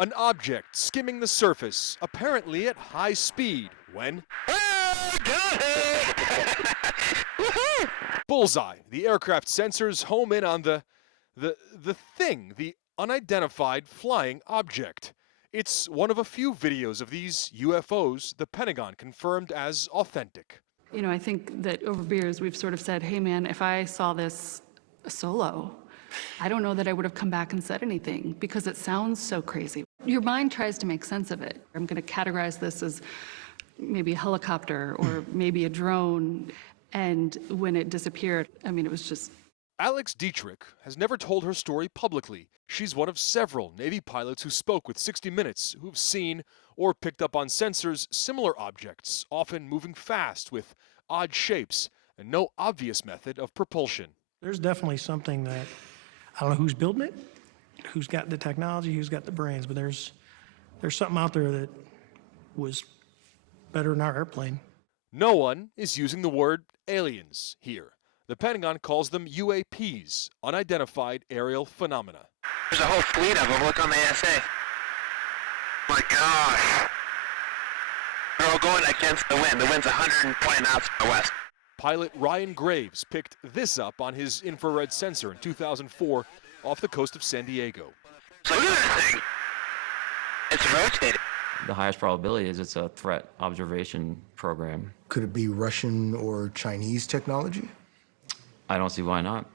An object skimming the surface, apparently at high speed, when bullseye. The aircraft sensors home in on the thing, the unidentified flying object. It's one of a few videos of these UFOs the Pentagon confirmed as authentic. You know, I think that over beers we've sort of said, hey man, if I saw this solo, I don't know that I would have come back and said anything because it sounds so crazy. Your mind tries to make sense of it. I'm going to categorize this as maybe a helicopter or maybe a drone. And when it disappeared, I mean, it was just... Alex Dietrich has never told her story publicly. She's one of several Navy pilots who spoke with 60 Minutes who've seen or picked up on sensors similar objects, often moving fast with odd shapes and no obvious method of propulsion. There's definitely something that, I don't know who's building it, who's got the technology, who's got the brains, but there's something out there that was better than our airplane. No one is using the word aliens here. The Pentagon calls them UAPs, unidentified aerial phenomena. There's a whole fleet of them. Look on the ASA. My gosh. They're all going against the wind. The wind's 120 knots from the west. Pilot Ryan Graves picked this up on his infrared sensor in 2004 off the coast of San Diego. So look at that thing. It's rotating. The highest probability is it's a threat observation program. Could it be Russian or Chinese technology? I don't see why not.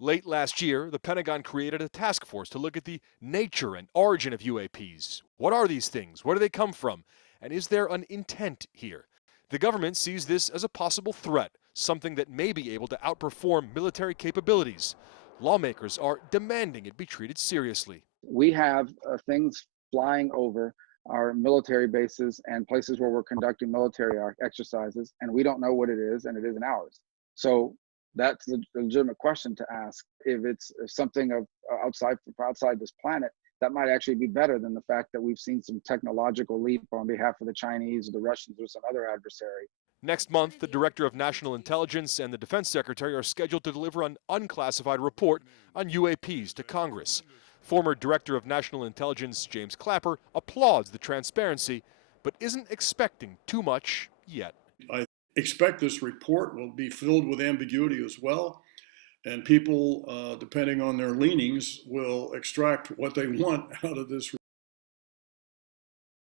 Late last year, the Pentagon created a task force to look at the nature and origin of UAPs. What are these things? Where do they come from? And is there an intent here? The government sees this as a possible threat, something that may be able to outperform military capabilities. Lawmakers are demanding it be treated seriously. We have things flying over our military bases and places where we're conducting military exercises, and we don't know what it is, and it isn't ours. So that's the legitimate question to ask. If it's something of outside this planet, that might actually be better than the fact that we've seen some technological leap on behalf of the Chinese or the Russians or some other adversary. Next month, the Director of National Intelligence and the Defense Secretary are scheduled to deliver an unclassified report on UAPs to Congress. Former Director of National Intelligence James Clapper applauds the transparency, but isn't expecting too much yet. I expect this report will be filled with ambiguity as well, and people, depending on their leanings, will extract what they want out of this report.